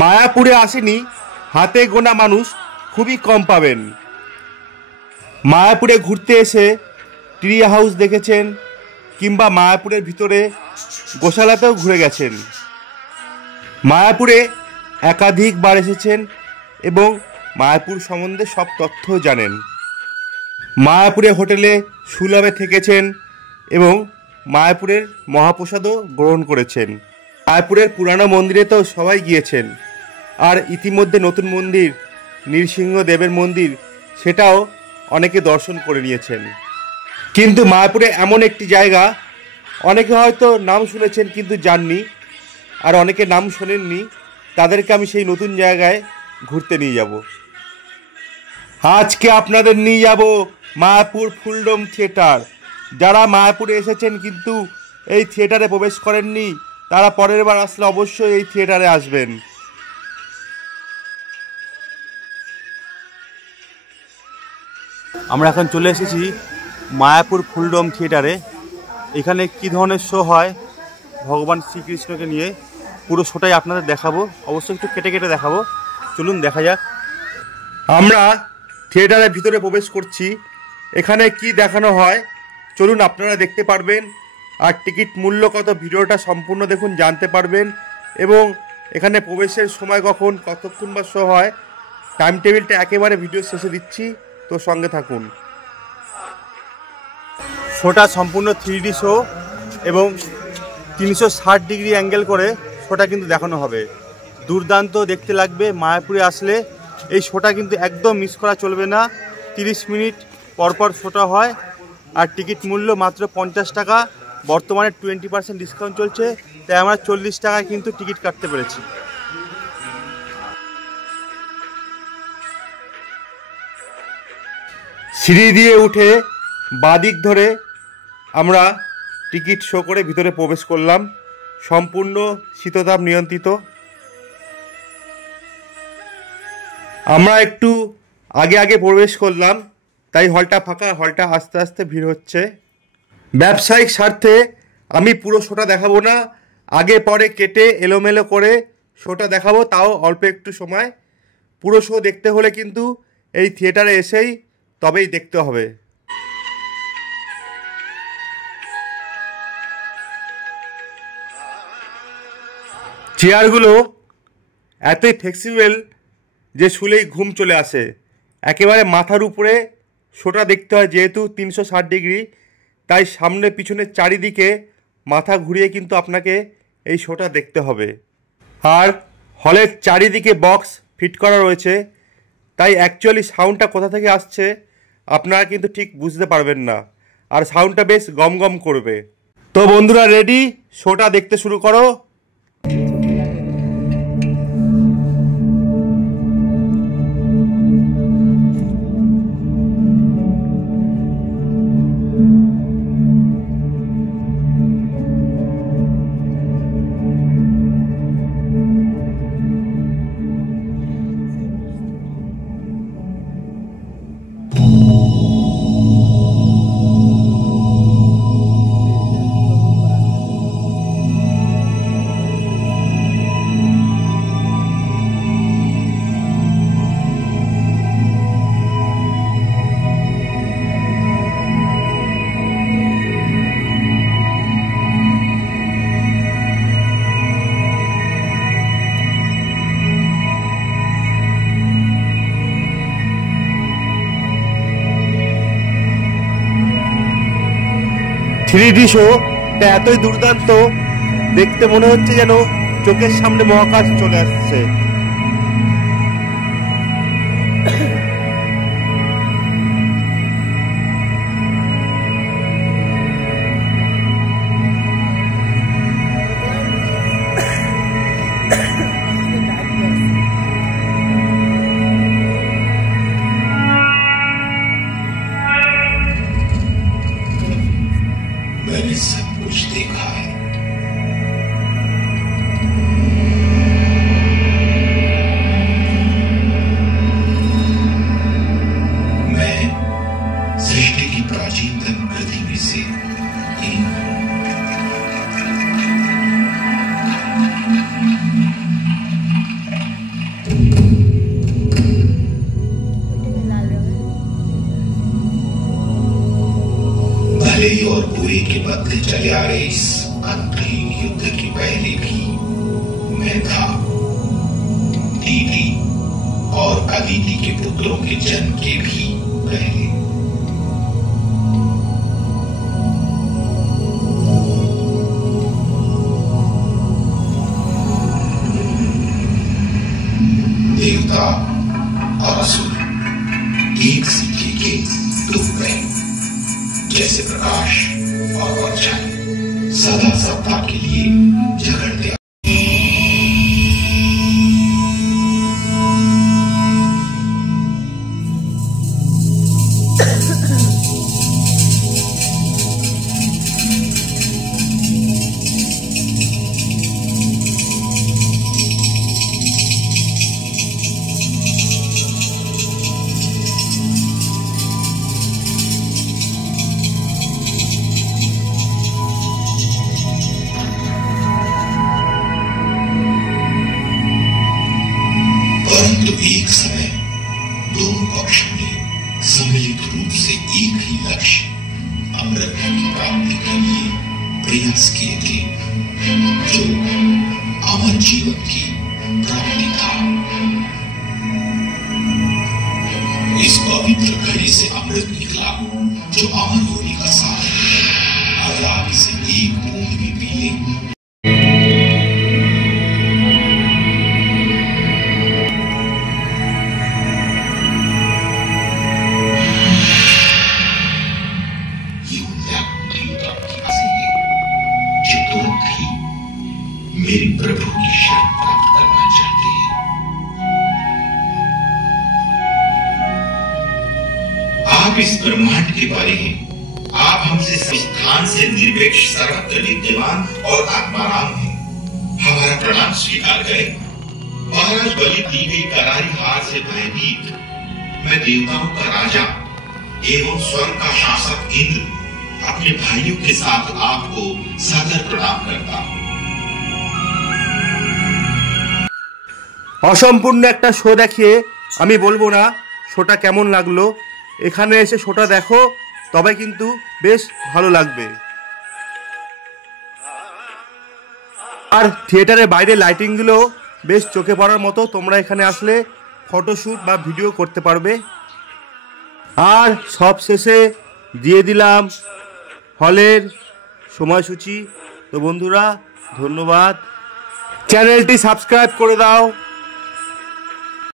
মায়াপুরে আসেনি হাতে গোনা মানুষ, খুবই কম পাবেন। মায়াপুরে ঘুরতে এসে ট্রি হাউস দেখেছেন কিংবা মায়াপুরের ভিতরে গোশালাতেও ঘুরে গেছেন। মায়াপুরে একাধিকবার এসেছেন এবং মায়াপুর সম্বন্ধে সব তথ্য জানেন। মায়াপুরে হোটেলে সুলভে থেকেছেন এবং মায়াপুরের মহাপ্রসাদও গ্রহণ করেছেন। মায়াপুরের পুরানো মন্দিরে তো সবাই গিয়েছেন, আর ইতিমধ্যে নতুন মন্দির নৃসিংহদেবের মন্দির সেটাও অনেকে দর্শন করে নিয়েছেন। কিন্তু মায়াপুরে এমন একটি জায়গা, অনেকে হয়তো নাম শুনেছেন কিন্তু জাননি, আর অনেকে নাম শোনেননি, তাদেরকে আমি সেই নতুন জায়গায় ঘুরতে নিয়ে যাব। আজকে আপনাদের নিয়ে যাব মায়াপুর ফুলডোম থিয়েটার। যারা মায়াপুরে এসেছেন কিন্তু এই থিয়েটারে প্রবেশ করেননি, তারা পরের বার আসলে অবশ্যই এই থিয়েটারে আসবেন। আমরা এখন চলে এসেছি মায়াপুর ফুলডোম থিয়েটারে। এখানে কী ধরনের শো হয় ভগবান শ্রীকৃষ্ণকে নিয়ে, পুরো শোটাই আপনাদের দেখাবো। অবশ্যই একটু কেটে কেটে দেখাবো, চলুন দেখা যাক। আমরা থিয়েটারের ভিতরে প্রবেশ করছি। এখানে কি দেখানো হয় চলুন আপনারা দেখতে পারবেন, আর টিকিট মূল্য কত ভিডিওটা সম্পূর্ণ দেখুন, জানতে পারবেন। এবং এখানে প্রবেশের সময় কখন, কতক্ষণ বা শো হয়, টাইম টেবিলটা একেবারে ভিডিও শেষে দিচ্ছি, তো সঙ্গে থাকুন। শোটা সম্পূর্ণ 3D শো এবং 360 ডিগ্রি অ্যাঙ্গেল করে শোটা কিন্তু দেখানো হবে। দুর্দান্ত দেখতে লাগবে। মায়াপুরে আসলে এই শোটা কিন্তু একদম মিস করা চলবে না। 30 মিনিট পরপর শোটা হয়, আর টিকিট মূল্য মাত্র 50 টাকা। বর্তমানে 20% ডিসকাউন্ট চলছে, তাই আমরা 40 টাকায় কিন্তু টিকিট কাটতে পেরেছি। সিঁড়ি দিয়ে উঠে বাদিক ধরে আমরা টিকিট শো করে ভিতরে প্রবেশ করলাম। সম্পূর্ণ শীততাপ নিয়ন্ত্রিত। আমরা একটু আগে আগে প্রবেশ করলাম, তাই হলটা ফাঁকা, হলটা আস্তে আস্তে ভিড় হচ্ছে। ব্যবসায়িক স্বার্থে আমি পুরো শোটা দেখাবো না, আগে পরে কেটে এলোমেলো করে শোটা দেখাবো, তাও অল্প একটু সময়। পুরো শো দেখতে হলে কিন্তু এই থিয়েটারে এসেই তবেই দেখতে হবে। চেয়ারগুলো এতই ফ্লেক্সিবল যে শুলেই ঘুম চলে আসে। একেবারে মাথার উপরে শোটা দেখতে হয়, যেহেতু 360 ডিগ্রি, তাই সামনে পিছনে চারিদিকে মাথা ঘুরিয়ে কিন্তু আপনাকে এই শোটা দেখতে হবে। আর হলের চারিদিকে বক্স ফিট করা রয়েছে, তাই অ্যাকচুয়ালি সাউন্ডটা কোথা থেকে আসছে আপনারা কিন্তু ঠিক বুঝতে পারবেন না, আর সাউন্ডটা বেশ গম গম করবে। তো বন্ধুরা রেডি, শোটা দেখতে শুরু করো। থ্রিডি শোটা এতই দুর্দান্ত, দেখতে মনে হচ্ছে যেন চোখের সামনে মহাকাশ চলে আসছে। मैंने सब कुछ देखा है। अंतिम युद्ध के पहले भी मैं था। दीदी और अदिति के पुत्रों के जन्म के भी पहले। देवता और असुर एक सिक्के के दो पहलू, जैसे प्रकाश और परछाई सदा सत्ता के लिए झगड़ते। परंतु एक समय दोनों पक्षों ने सम्मिलित रूप से एक ही लक्ष्य अमृत की प्राप्ति के लिए प्रयास किए थे, जो अमर जीवन की प्राप्ति था। इस पवित्र घड़ी से अमृत निकला जो अमर होने का साधन है। अगर आप इसे एक बूंद भी पी लें मेरे प्रभु की शरण प्राप्त करना चाहते हैं। आप इस ब्रह्मांड के बारे हैं। आप हमसे स्थान से निरपेक्ष सर्वत्र विद्यमान और आत्माराम हैं। हमारा प्रणाम स्वीकार करें। महाराज बलि दी गई करारी हार से भयभीत मैं देवताओं का राजा एवं स्वर्ग का शासक इंद्र अपने भाइयों के साथ आपको सादर प्रणाम करता हूं। অসম্পূর্ণ একটা শো দেখিয়ে আমি বলবো না শোটা কেমন লাগলো। এখানে এসে শোটা দেখো, তবে কিন্তু বেশ ভালো লাগবে। আর থিয়েটারের বাইরে লাইটিংগুলো বেশ চোখে পড়ার মতো। তোমরা এখানে আসলে ফটোশ্যুট বা ভিডিও করতে পারবে। আর সব শেষে দিয়ে দিলাম হলের সময়সূচি। তো বন্ধুরা ধন্যবাদ, চ্যানেলটি সাবস্ক্রাইব করে দাও।